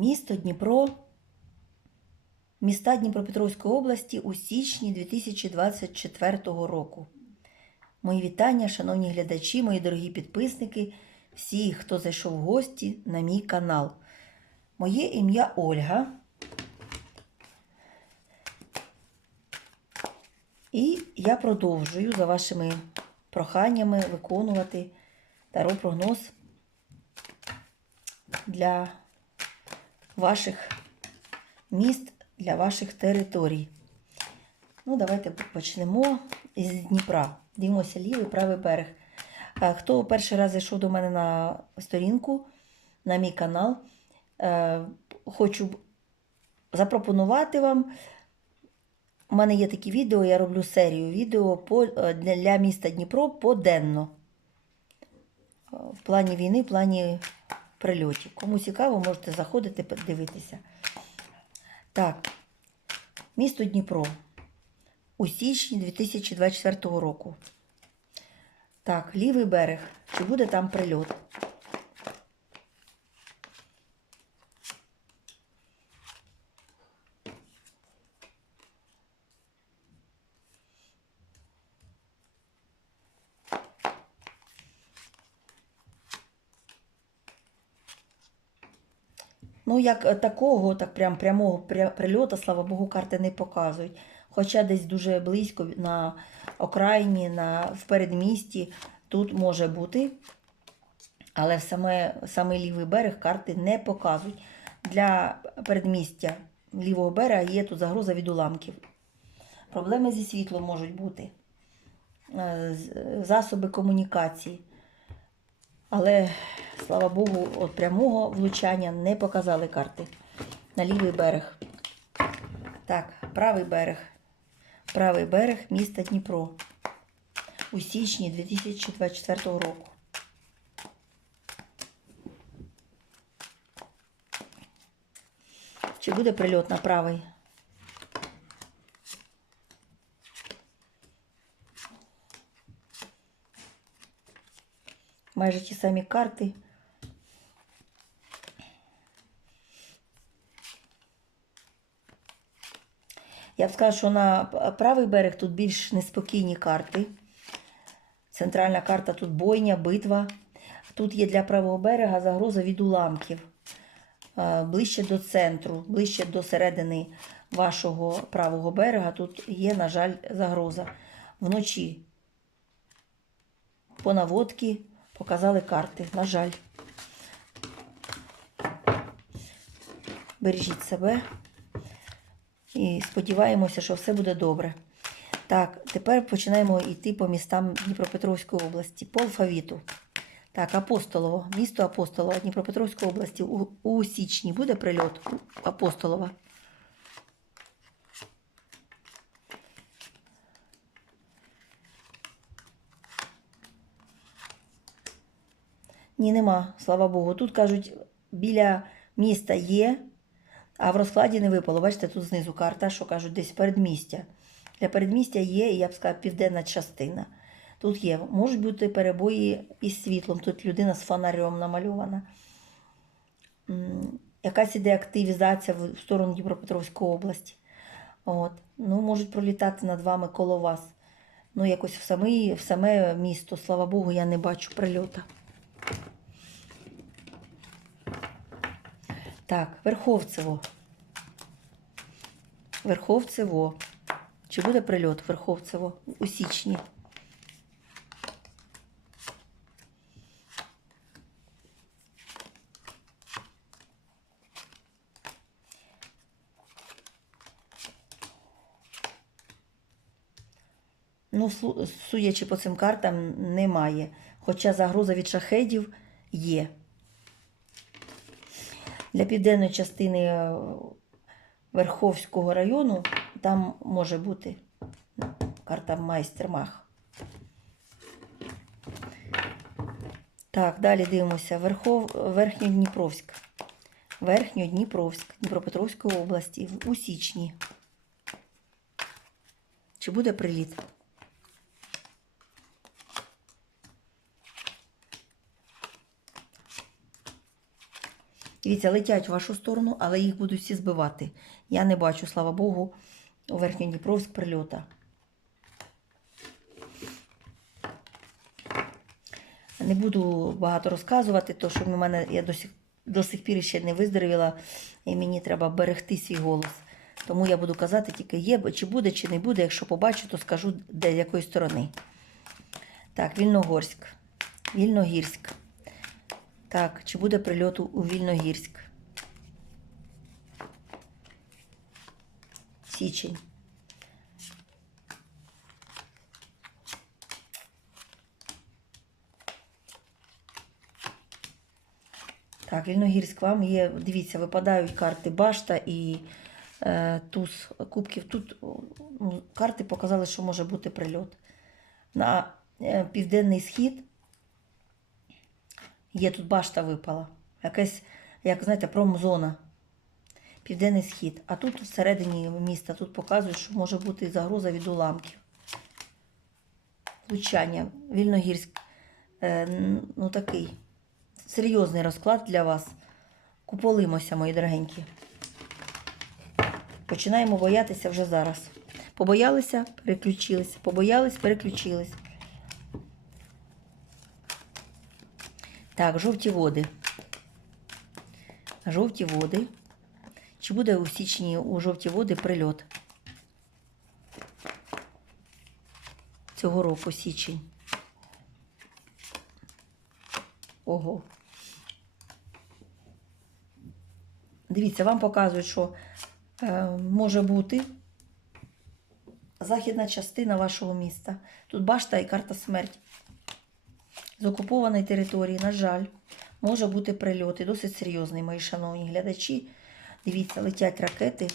Місто Дніпро, міста Дніпропетровської області у січні 2024 року. Мої вітання, шановні глядачі, мої дорогі підписники, всі, хто зайшов в гості на мій канал. Моє ім'я Ольга. І я продовжую за вашими проханнями виконувати таро-прогноз для ваших міст, для ваших територій. Ну, давайте почнемо із Дніпра. Дивимося лівий, правий берег. А Хто перший раз зайшов до мене на сторінку, на мій канал, е, хочу запропонувати вам. У мене є такі відео, я роблю серію відео е, для міста Дніпро поденно. Е, В плані війни, в плані прильотів. Кому цікаво, можете заходити, подивитися. Так, місто Дніпро у січні 2024 року. Так, лівий берег. Чи буде там прильот? Ну, як е, такого, так прям прямого прильоту, слава Богу, карти не показують. Хоча десь дуже близько на окраїні, на, в передмісті тут може бути. Але в саме, саме лівий берег карти не показують. Для передмістя лівого берега є тут загроза від уламків. Проблеми зі світлом можуть бути, е, засоби комунікації. Але, слава Богу, от прямого влучання не показали карти на лівий берег. Так, правий берег. Правий берег міста Дніпро у січні 2024 року. Чи буде прильот на правий? Майже ті самі карти. Я б сказала, що на правий берег тут більш неспокійні карти. Центральна карта тут бойня, битва. Тут є для правого берега загроза від уламків. Е, Ближче до центру, ближче до середини вашого правого берега. Тут є, на жаль, загроза. Вночі по наводці показали карти. На жаль. Бережіть себе. І сподіваємося, що все буде добре. Так, тепер починаємо йти по містам Дніпропетровської області по алфавіту. Так, Апостолово, місто Апостолово Дніпропетровської області у, у січні буде прильот Апостолова. Ні, нема, слава Богу. Тут кажуть, біля міста є, а в розкладі не випало. Бачите, тут знизу карта, що кажуть, десь передмістя. Для передмістя є, я б сказала, південна частина. Тут є. Можуть бути перебої із світлом. Тут людина з фонарем намальована. Якась іде активізація в сторону Дніпропетровської області. От. Ну, можуть пролітати над вами коло вас. Ну, якось в саме, в саме місто, слава Богу, я не бачу прильота. Так, Верховцево. Верховцево. Чи буде прильот Верховцево у січні? Ну, судячи по цим картам, немає. Хоча загроза від шахедів є. Для південної частини е, Верховського району там може бути карта Майстермах. Так, далі дивимося. Верхов... Верхньодніпровськ. Верхньодніпровськ Дніпропетровської області у січні. Чи буде приліт? Дивіться, летять в вашу сторону, але їх будуть всі збивати. Я не бачу, слава Богу, у Верхньодніпровськ прильота. Не буду багато розказувати, то що в мене я до сих, до сих пір ще не виздоровіла, і мені треба берегти свій голос. Тому я буду казати тільки є, чи буде, чи не буде. Якщо побачу, то скажу, де з якої сторони. Так, Вільногорськ. Вільногірськ. Так, чи буде прильот у- Вільногірськ? Січень. Так, Вільногірськ вам є. Дивіться, випадають карти Башта і е, туз кубків. Тут ну, карти показали, що може бути прильот. На е, південний схід є тут башта випала. Якась, як знаєте, промзона. Південний схід. А тут всередині міста тут показують, що може бути загроза від уламків. Влучання. Вільногірськ. Е, ну такий серйозний розклад для вас. Куполимося, мої дорогенькі. Починаємо боятися вже зараз. Побоялися, переключилися. Побоялись, переключились. Так, жовті води. Жовті води. Чи буде у січні у жовті води прильот? Цього року січень. Ого. Дивіться, вам показують, що е, може бути західна частина вашого міста. Тут башта і карта смерть. З окупованої території, на жаль, може бути прильот. І досить серйозний, мої шановні глядачі. Дивіться, летять ракети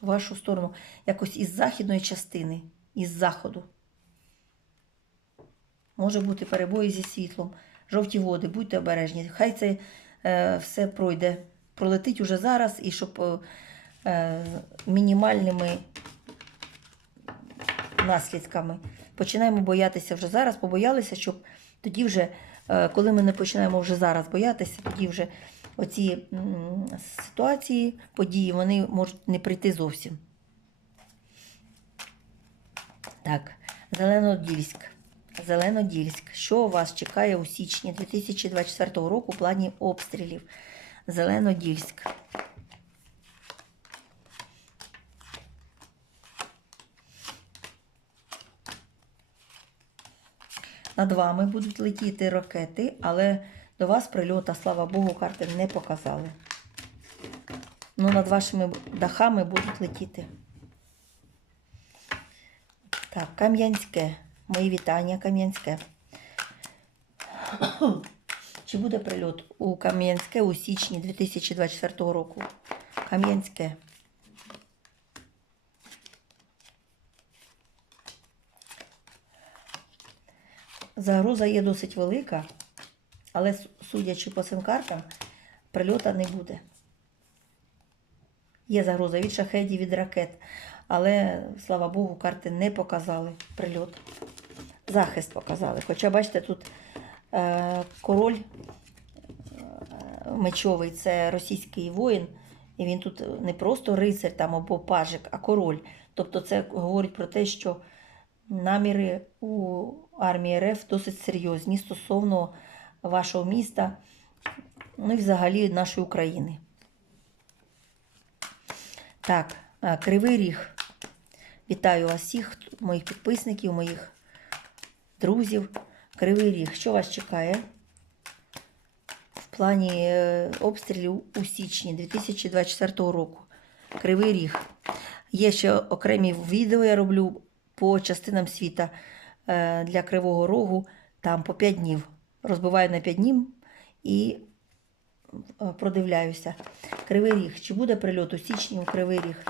в вашу сторону, якось із західної частини, із заходу. Може бути перебої зі світлом, жовті води, будьте обережні. Хай це е, все пройде, пролетить уже зараз, і щоб е, е, мінімальними наслідками. Починаємо боятися вже зараз, побоялися, щоб тоді вже, е, коли ми не починаємо вже зараз боятися, тоді вже оці ситуації, події, вони можуть не прийти зовсім. Так, Зеленодільськ. Зеленодільськ. Що вас чекає у січні 2024 року в плані обстрілів? Зеленодільськ. Над вами будуть летіти ракети, але до вас прильота, слава Богу, карти не показали. Ну, над вашими дахами будуть летіти. Так, Кам'янське. Мої вітання, Кам'янське. Чи буде прильот у Кам'янське у січні 2024 року? Кам'янське. Загроза є досить велика, але судячи по цим картам, прильота не буде. Є загроза від шахедів, від ракет, але, слава Богу, карти не показали прильот. Захист показали. Хоча, бачите, тут е, король е, мечовий це російський воїн, і він тут не просто рицар там або пажик, а король. Тобто це говорить про те, що наміри у армії РФ досить серйозні стосовно вашого міста, ну і взагалі нашої України. Так, е, Кривий Ріг. Вітаю вас всіх, моїх підписників, моїх друзів. Кривий Ріг. Що вас чекає в плані е, обстрілів у січні 2024 року? Кривий Ріг. Є ще окремі відео, я роблю по частинам світа для Кривого Рогу. Там по 5 днів. Розбиваю на 5 днів і е, продивляюся. Кривий Ріг. Чи буде прильот у січні у Кривий Ріг?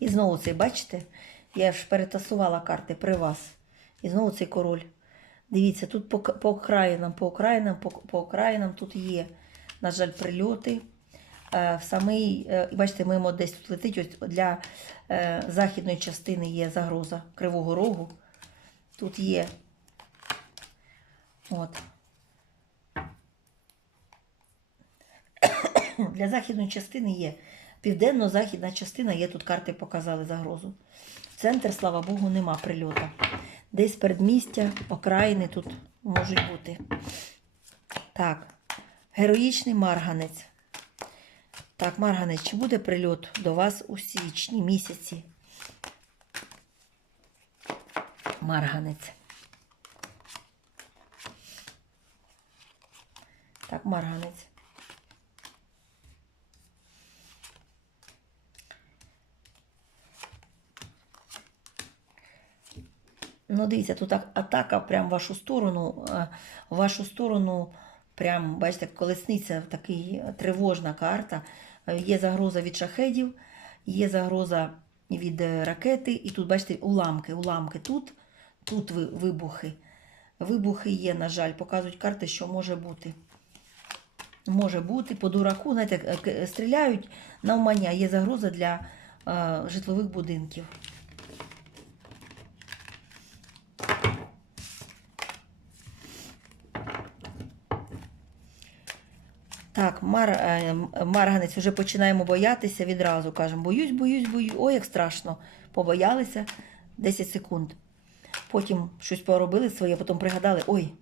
І знову цей, бачите, я ж перетасувала карти при вас. І знову цей король. Дивіться, тут по, по окраїнам, по окраїнам, по, по окраїнам тут є, на жаль, прильоти. е, в самий, е, бачите, мимо десь тут летить, ось для е, західної частини є загроза Кривого Рогу. Тут є. От. Для західної частини є. Південно-західна частина є, тут карти показали загрозу. Центр, слава Богу, нема прильота. Десь передмістя, окраїни тут можуть бути. Так, героїчний марганець. Так, марганець, чи буде прильот до вас у січні місяці? Марганець. Так, марганець. Ну, дивіться, тут атака прям в вашу сторону. е, В вашу сторону, прям, бачите, колесниця такий тривожна карта. Е, Є загроза від шахедів, є загроза від е, ракети, і тут, бачите, уламки. Уламки тут, тут вибухи. Вибухи є, на жаль, показують карти, що може бути. Може бути по дураку, знаєте, е, стріляють навмання, є загроза для е, житлових будинків. Так, Мар, е, Марганець вже починаємо боятися відразу. Кажемо, боюсь, боюсь, боюсь. Ой, як страшно. Побоялися 10 секунд. Потім щось поробили своє, потім пригадали, ой,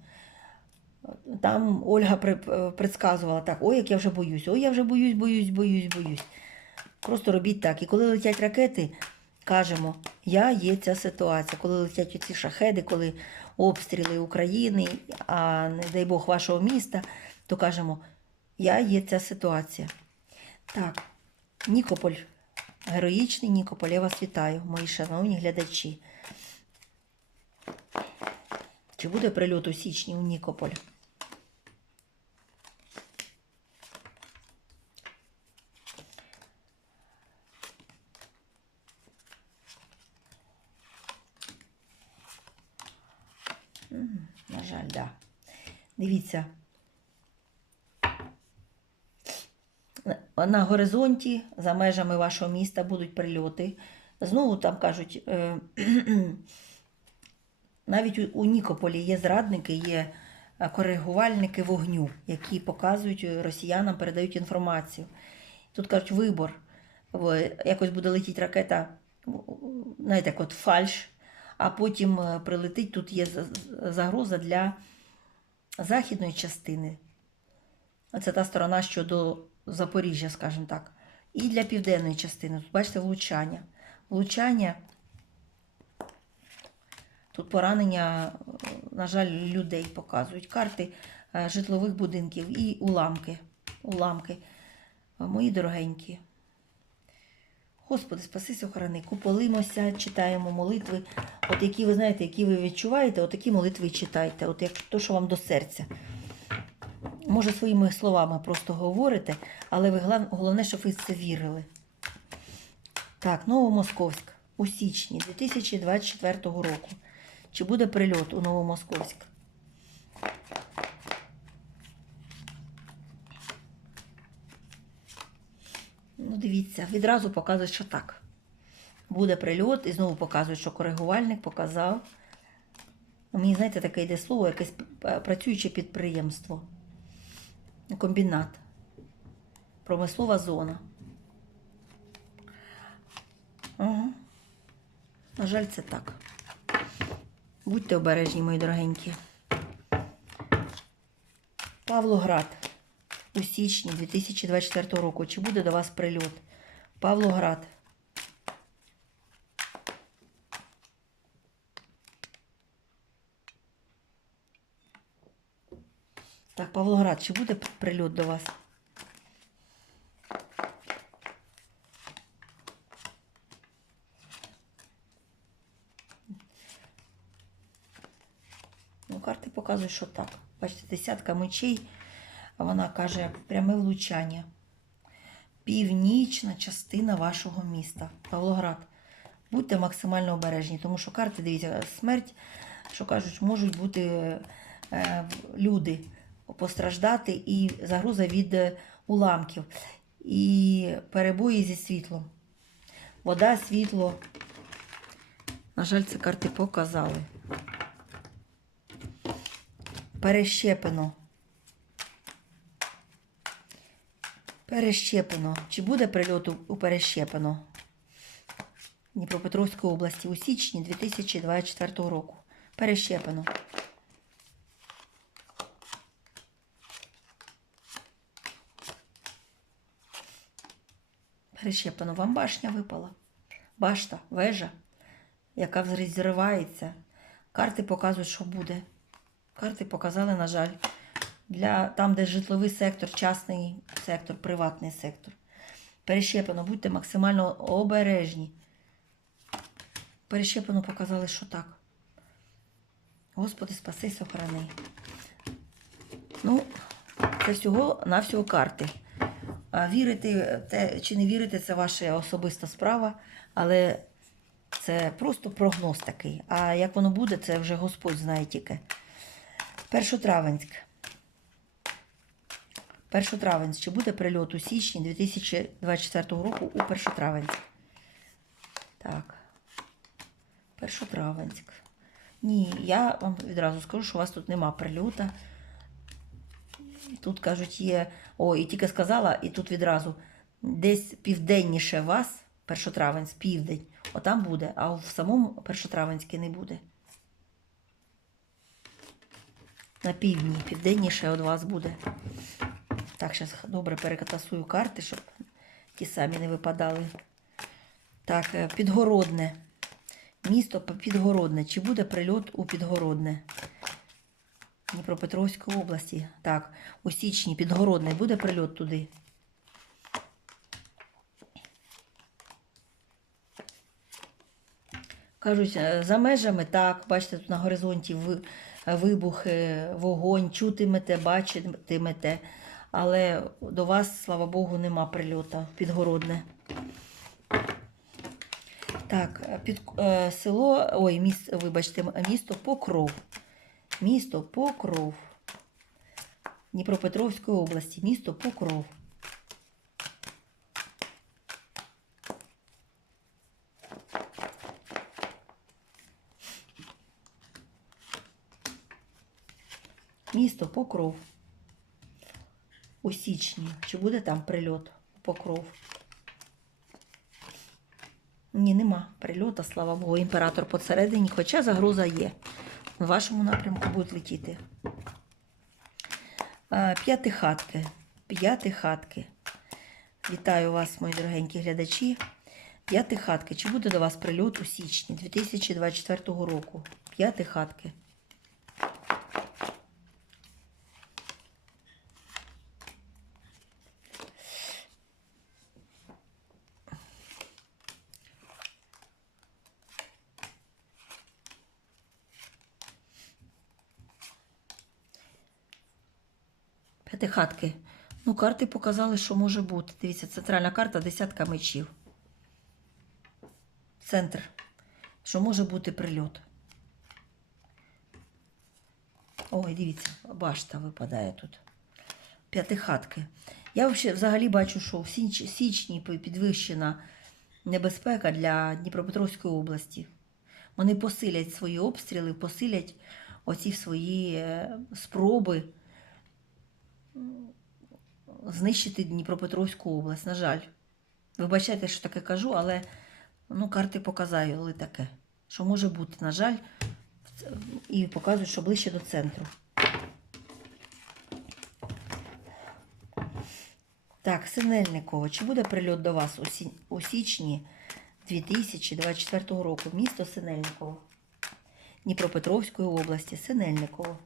там Ольга е, предсказувала так, ой, як я вже боюсь, ой, я вже боюсь, боюсь, боюсь, боюсь. Просто робіть так. І коли летять ракети, кажемо, я є ця ситуація. Коли летять ці шахеди, коли обстріли України, а не дай Бог вашого міста, то кажемо, я є ця ситуація. Так, Нікополь, героїчний Нікополь, я вас вітаю, мої шановні глядачі. Чи буде прильот у січні у Нікополь? На жаль, да. Дивіться. На горизонті, за межами вашого міста, будуть прильоти. Знову там кажуть, е, навіть у- Нікополі є зрадники, є е, коригувальники вогню, які показують е, росіянам, передають інформацію. Тут кажуть, вибор. Якось буде летіти ракета, знаєте, як от фальш, а потім прилетить. Тут є загроза для західної частини. Це та сторона, що до Запоріжжя, скажімо так. І для південної частини. Тут бачите влучання. Влучання. Тут поранення, на жаль, людей показують. Карти е, житлових будинків і уламки. Уламки. Мої дорогенькі. Господи, спасись, охорони. Куполимося, читаємо молитви. От які ви знаєте, які ви відчуваєте, от такі молитви читайте. От як то, що вам до серця. Може, своїми словами просто говорите, але ви головне, щоб ви це вірили. Так, Новомосковськ у січні 2024 року. Чи буде прильот у Новомосковськ? Ну, дивіться, відразу показують, що так. Буде прильот, і знову показують, що коригувальник показав. Мені, знаєте, таке йде слово, якесь працююче підприємство. Комбінат. Промислова зона. Угу. На жаль, це так. Будьте обережні, мої дорогенькі. Павлоград у січні 2024 року. Чи буде до вас прильот? Павлоград. Так, Павлоград, чи буде прильот до вас? Ну, карти показують, що так. Бачите, десятка мечей, вона каже пряме влучання. Північна частина вашого міста. Павлоград. Будьте максимально обережні, тому що карти, дивіться, смерть, що кажуть, можуть бути е, люди постраждати і загроза від е, уламків. і перебої зі світлом. Вода, світло. На жаль, ці карти показали. Перещепено. Перещепено. Чи буде прильот у- Перещепено? Дніпропетровської області у січні 2024 року. Перещепено. Перещепено. Вам башня випала. Башта, вежа, яка зривається. Карти показують, що буде. Карти показали, на жаль, для там, де житловий сектор, частний сектор, приватний сектор. Перещепено, будьте максимально обережні. Перещепено показали, що так. Господи, спаси, сохрани. Ну, це всього на всього карти. Вірити те, чи не вірити, це ваша особиста справа, але це просто прогноз такий. А як воно буде, це вже Господь знає тільки. Першотравенськ. Першотравенськ. Чи буде прильот у січні 2024 року у Першотравенськ? Так. Першотравенськ. Ні, я вам відразу скажу, що у вас тут нема прильота. Тут кажуть, є. О, і тільки сказала, і тут відразу десь південніше вас, першотравенськ, південь, отам буде, а в самому першотравенській не буде. На півдні, південніше від вас буде. Так, зараз добре перекатасую карти, щоб ті самі не випадали. Так, е, Підгородне. Місто Підгородне. Чи буде прильот у Підгородне? Дніпропетровської області. Так, у січні Підгородне буде прильот туди. Кажуть, е, за межами так, бачите, тут на горизонті вибухи, вогонь, чутимете, бачитимете. Але до вас, слава Богу, нема прильота підгородне. Так, е, під, е, село, ой, міс, вибачте, місто Покров. Місто Покров. Дніпропетровської області. Місто Покров. Місто Покров. У січні. Чи буде там прильот у Покров? Ні, нема прильота, слава Богу. Імператор посередині, хоча загроза є. В вашому напрямку будуть летіти. П'яти хатки. П'яти хатки. Вітаю вас, мої дорогенькі глядачі. П'яти хатки. Чи буде до вас прильот у січні 2024 року? П'ятихатки. П'ятихатки. Ну, карти показали, що може бути. Дивіться, центральна карта десятка мечів. Центр. Що може бути прильот. Ой, дивіться, башта випадає тут. П'ятихатки. Я взагалі- взагалі бачу, що в січні підвищена небезпека для Дніпропетровської області. Вони посилять свої обстріли, посилять оці свої е, спроби знищити Дніпропетровську область. На жаль. Вибачайте, що таке кажу, але ну, карти показали таке, що може бути, на жаль, і показують, що ближче до центру. Так, Синельниково. Чи буде прильот до вас у січні 2024 року? Місто Синельниково. Дніпропетровської області. Синельниково.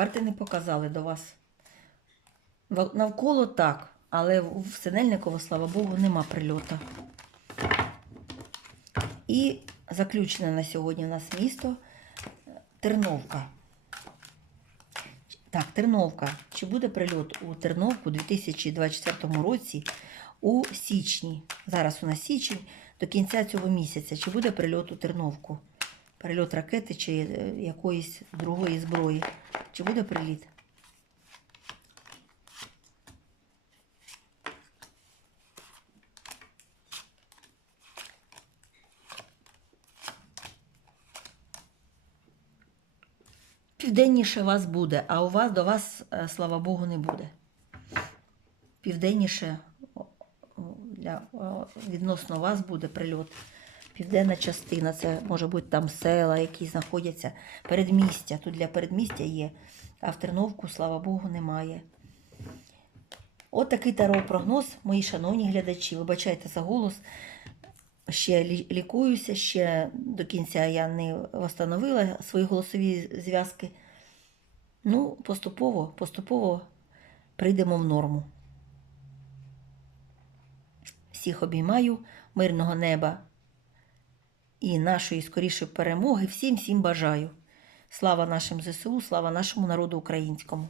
Карти не показали до вас. Навколо так, але в Синельниково, слава Богу, нема прильота. І заключне на сьогодні у нас місто е, Терновка. Так, Терновка. Чи буде прильот у Терновку у 2024 році у січні? Зараз у нас січень, до кінця цього місяця. Чи буде прильот у Терновку? Прильот ракети чи е, якоїсь другої зброї? Чи буде приліт? Південніше вас буде, а у вас до вас, е, слава Богу, не буде. Південніше для, відносно вас буде прильот. Південна частина, це може бути там села, які знаходяться, передмістя. Тут для передмістя є, а в Терновку, слава Богу, немає. От такий таро-прогноз, мої шановні глядачі. Вибачайте за голос. Ще лікуюся, ще до кінця я не встановила свої голосові зв'язки. Ну, поступово, поступово прийдемо в норму. Всіх обіймаю, мирного неба і нашої скорішої перемоги. Всім всім бажаю. Слава нашим ЗСУ, слава нашому народу українському.